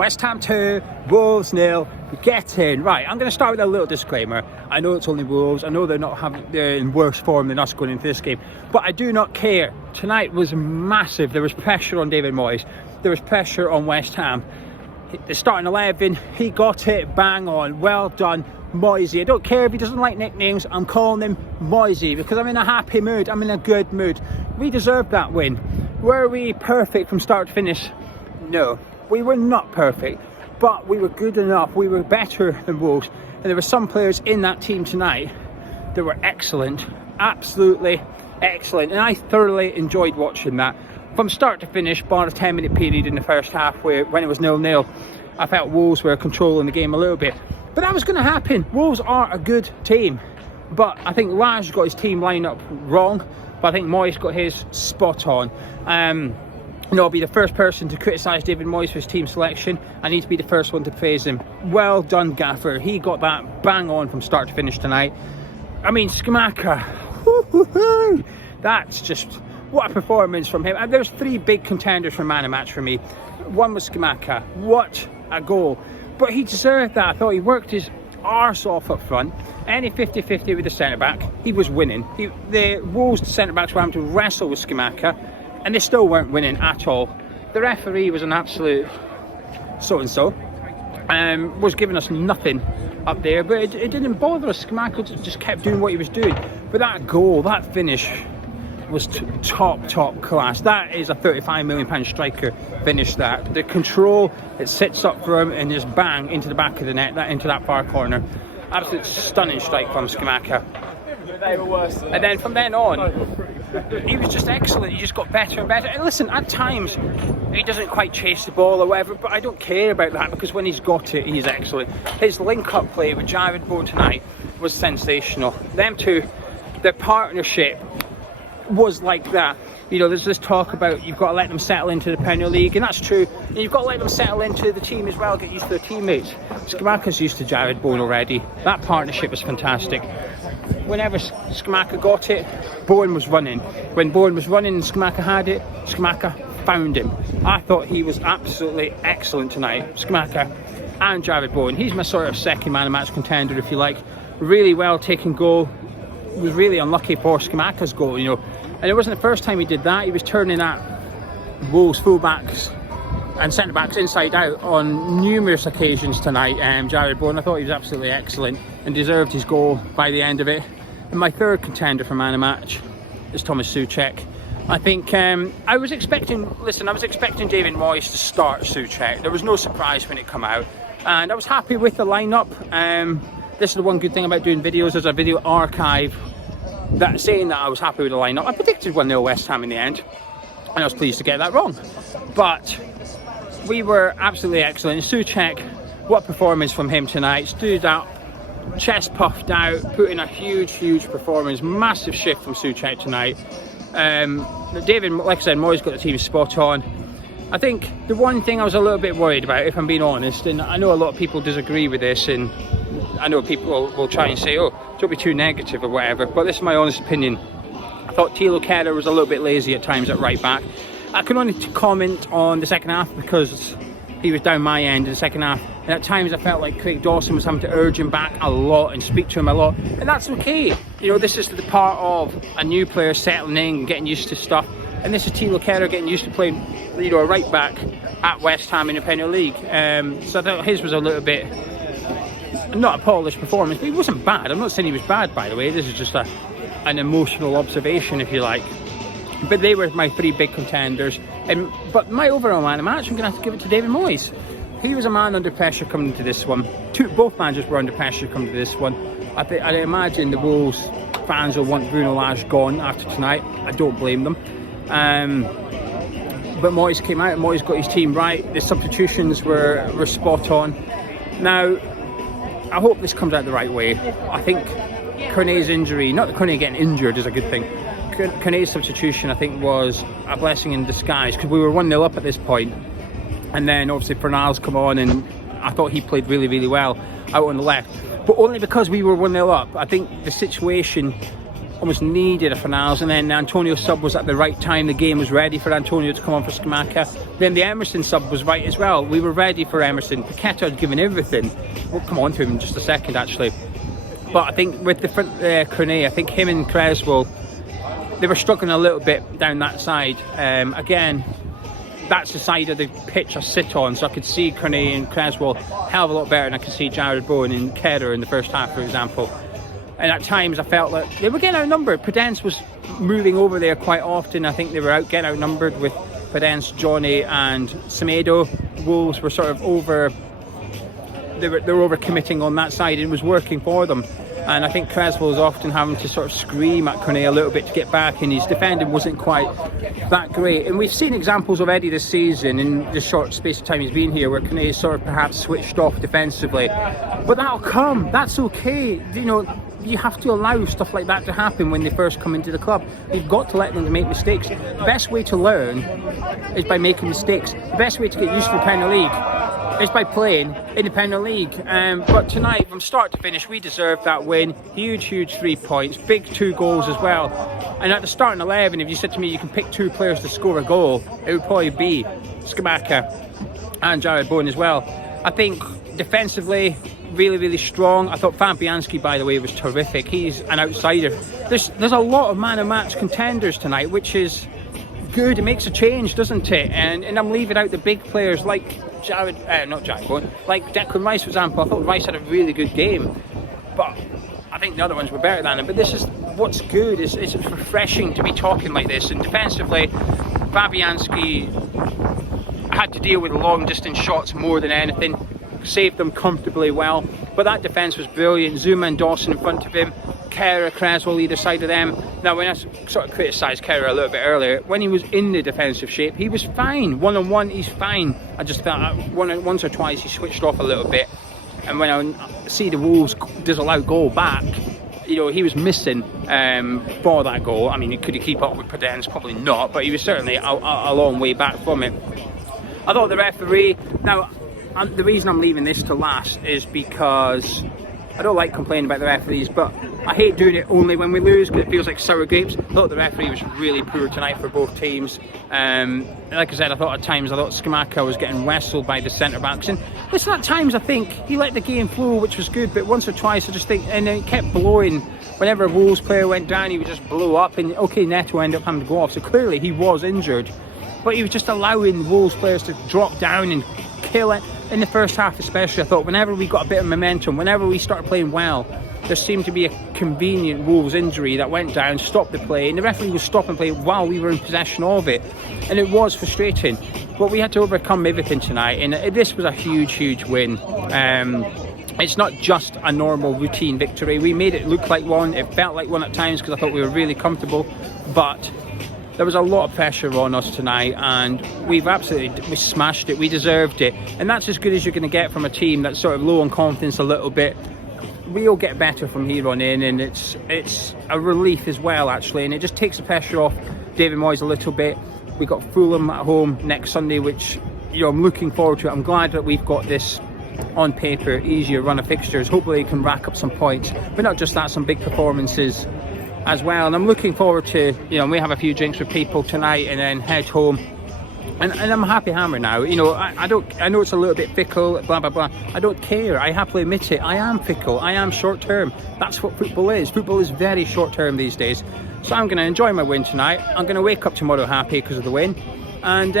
West Ham 2, Wolves 0. Get in. Right, I'm going to start with a little disclaimer. I know it's only Wolves. I know they're in worse form than us going into this game. But I do not care. Tonight was massive. There was pressure on David Moyes. There was pressure on West Ham. The starting 11, he got it bang on. Well done, Moysey. I don't care if he doesn't like nicknames. I'm calling him Moysey because I'm in a happy mood. I'm in a good mood. We deserved that win. Were we perfect from start to finish? No, we were not perfect. But we were good enough. We were better than Wolves. And there were some players in that team tonight that were excellent. Absolutely excellent. And I thoroughly enjoyed watching that. From start to finish, bar a 10-minute period in the first half when it was 0-0, I felt Wolves were controlling the game a little bit. But that was going to happen. Wolves are a good team. But I think Laj got his team line up wrong. But I think Moyes got his spot on. I'll be the first person to criticise David Moyes for his team selection. I need to be the first one to praise him. Well done, Gaffer. He got that bang on from start to finish tonight. I mean, Scamacca. That's just... what a performance from him. And there's 3 big contenders for man of match for me. One was Scamacca. What a goal. But he deserved that. I thought he worked his arse off up front. Any 50-50 with the centre-back, he was winning. The Wolves centre-backs were having to wrestle with Scamacca, and they still weren't winning at all. The referee was an absolute so-and-so. Was giving us nothing up there, but it didn't bother us. Scamacca just kept doing what he was doing. But that goal, that finish, was top class. That is a £35 million striker finish. That the control, it sits up for him and just bang into the back of the net, into that far corner. Absolute stunning strike from Scamacca. And then from then on, he was just excellent. He just got better and better. And listen, at times he doesn't quite chase the ball or whatever, but I don't care about that because when he's got it, he's excellent. His link-up play with Jared Bowen tonight was sensational. Them two, their partnership was like that. You know, there's this talk about you've got to let them settle into the Premier League, and that's true. And you've got to let them settle into the team as well, get used to their teammates. Scamacca's used to Jared Bowen already. That partnership was fantastic. Whenever Scamacca got it, Bowen was running. When Bowen was running and Scamacca had it, Scamacca found him. I thought he was absolutely excellent tonight, Scamacca and Jared Bowen. He's my sort of second man of match contender, if you like. Really well taken goal. Was really unlucky for Scamacca's goal, you know. And it wasn't the first time he did that. He was turning at Wolves fullbacks and centre-backs inside out on numerous occasions tonight, Jared Bowen. I thought he was absolutely excellent and deserved his goal by the end of it. And my third contender for man of match is Thomas Soucek. I think I was expecting David Moyes to start Soucek. There was no surprise when it came out. And I was happy with the lineup. This is the one good thing about doing videos. There's a video archive that saying that I was happy with the lineup. I predicted 1-0 West Ham in the end, and I was pleased to get that wrong. But we were absolutely excellent. Soucek, what performance from him tonight. Stood up, chest puffed out, put in a huge performance. Massive shift from Soucek tonight. David, like I said, Moyes got the team spot on. I think the one thing I was a little bit worried about, if I'm being honest, and I know a lot of people disagree with this, and I know people will try and say, oh, don't be too negative or whatever, but this is my honest opinion. I thought Thilo Kehrer was a little bit lazy at times at right back. I can only comment on the second half because he was down my end in the second half, and at times I felt like Craig Dawson was having to urge him back a lot and speak to him a lot, and that's okay. You know, this is the part of a new player settling in and getting used to stuff, and this is Thilo Kehrer getting used to playing, you know, a right back at West Ham in the Premier League. So I thought his was a little bit, not a polished performance, but he wasn't bad. I'm not saying he was bad, by the way. This is just an emotional observation, if you like. But they were my 3 big contenders. But my overall man of match, I'm going to have to give it to David Moyes. He was a man under pressure coming into this one. Both managers were under pressure coming to this one. I imagine the Wolves fans will want Bruno Lage gone after tonight. I don't blame them. But Moyes came out and Moyes got his team right. The substitutions were spot on. Now, I hope this comes out the right way. I think Cornet's injury, not that Cornet getting injured is a good thing. Cornet's substitution, I think, was a blessing in disguise because we were 1-0 up at this point. And then obviously Fornals come on and I thought he played really well out on the left. But only because we were 1-0 up. I think the situation almost needed a finals, and then Antonio sub was at the right time. The game was ready for Antonio to come on for Scamacca. Then the Emerson sub was right as well. We were ready for Emerson. Paqueta had given everything. We'll come on to him in just a second, actually. But I think with the front Cornet, I think him and Creswell, they were struggling a little bit down that side. Again, that's the side of the pitch I sit on, so I could see Cornet and Creswell hell of a lot better than I could see Jared Bowen and Kerr in the first half, for example. And at times I felt like they were getting outnumbered. Prudence was moving over there quite often. I think they were getting outnumbered with Prudence, Johnny and Semedo. Wolves were sort of they were over-committing on that side, and it was working for them. And I think Creswell was often having to sort of scream at Cornet a little bit to get back, and his defending wasn't quite that great. And we've seen examples already this season, in the short space of time he's been here, where Cornet sort of perhaps switched off defensively. But that'll come. That's okay. You know, you have to allow stuff like that to happen when they first come into the club. You've got to let them make mistakes. The best way to learn is by making mistakes. The best way to get used to the Premier League is by playing in the Premier League. But tonight, from start to finish, we deserved that win. Huge 3 points, big 2 goals as well. And at the starting 11, if you said to me you can pick 2 players to score a goal, it would probably be Scamacca and Jared Bowen as well. I think defensively, really strong. I thought Fabianski, by the way, was terrific. He's an outsider. There's a lot of man of match contenders tonight, which is good. It makes a change, doesn't it? And I'm leaving out the big players like like Declan Rice, for example. I thought Rice had a really good game, but I think the other ones were better than him. But this is what's good. It's refreshing to be talking like this. And defensively, Fabianski had to deal with long distance shots more than anything. Saved them comfortably well, but that defence was brilliant. Zuma and Dawson in front of him, Kerr, Creswell either side of them. Now, when I sort of criticised Kerr a little bit earlier, when he was in the defensive shape, he was fine. One-on-one, he's fine. I just felt like once or twice he switched off a little bit, and when I see the Wolves disallowed goal back, you know, he was missing for that goal. I mean, could he keep up with Prudence? Probably not, but he was certainly a long way back from it. I thought the referee, now, the reason I'm leaving this to last is because I don't like complaining about the referees, but I hate doing it only when we lose because it feels like sour grapes. I thought the referee was really poor tonight for both teams. Like I said, I thought Scamacca was getting wrestled by the centre-backs, and listen, at times I think he let the game flow, which was good, but once or twice I just think, and then it kept blowing. Whenever a Wolves player went down, he would just blow up, and okay, Neto ended up having to go off, so clearly he was injured, but he was just allowing Wolves players to drop down and kill it. In the first half especially, I thought whenever we got a bit of momentum, whenever we started playing well, there seemed to be a convenient Wolves injury that went down, stopped the play, and the referee was stopping play while we were in possession of it, and it was frustrating. But we had to overcome everything tonight, and this was a huge win. It's not just a normal routine victory. We made it look like one, it felt like one at times because I thought we were really comfortable, but there was a lot of pressure on us tonight, and we smashed it. We deserved it, and that's as good as you're going to get from a team that's sort of low on confidence a little bit. We'll get better from here on in, and it's a relief as well, actually, and it just takes the pressure off David Moyes a little bit. We got Fulham at home next Sunday, which, you know, I'm looking forward to it. I'm glad that we've got this on paper easier run of fixtures. Hopefully, it can rack up some points, but not just that, some big performances as well. And I'm looking forward to, you know, we have a few drinks with people tonight and then head home, and I'm a happy hammer now. You know, I know it's a little bit fickle, blah blah, I don't care. I happily admit it. I am fickle, I am short term. That's what football is. Football is very short term these days. So I'm going to enjoy my win tonight. I'm going to wake up tomorrow happy because of the win, and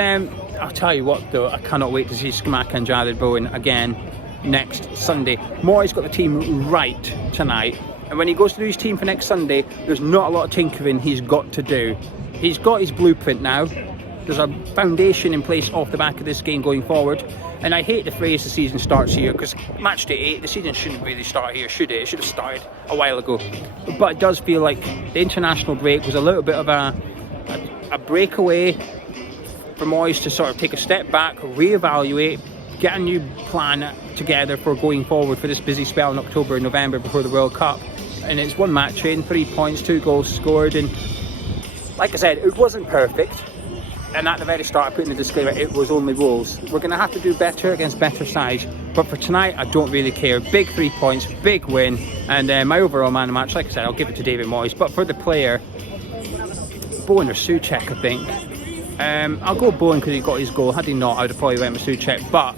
I'll tell you what though, I cannot wait to see Scamacca and Jared Bowen again next Sunday. Moyes got the team right tonight, and when he goes to do his team for next Sunday, there's not a lot of tinkering he's got to do. He's got his blueprint now. There's a foundation in place off the back of this game going forward. And I hate the phrase the season starts here, because match day 8, the season shouldn't really start here, should it? It should have started a while ago. But it does feel like the international break was a little bit of a breakaway for Moyes to sort of take a step back, reevaluate, get a new plan together for going forward for this busy spell in October and November before the World Cup. And it's one match in, 3 points, 2 goals scored, and like I said, it wasn't perfect. And at the very start, I put in the disclaimer, it was only Wolves. We're going to have to do better against better sides. But for tonight, I don't really care. Big 3 points, big win. And my overall man of the match, like I said, I'll give it to David Moyes. But for the player, Bowen or Soucek, I think. I'll go Bowen because he got his goal. Had he not, I would have probably went with Soucek. But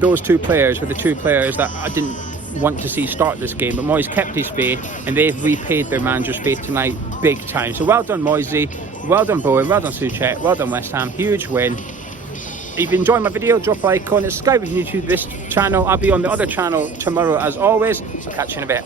those 2 players were the 2 players that I didn't want to see start this game. But Moyes kept his faith, and they've repaid their manager's faith tonight big time. So well done, Moyesy. Well done, Bowen. Well done, Soucek. Well done, West Ham. Huge win. If you enjoyed my video, drop a like on it. Subscribe if you're new to this channel. I'll be on the other channel tomorrow as always. So catch you in a bit.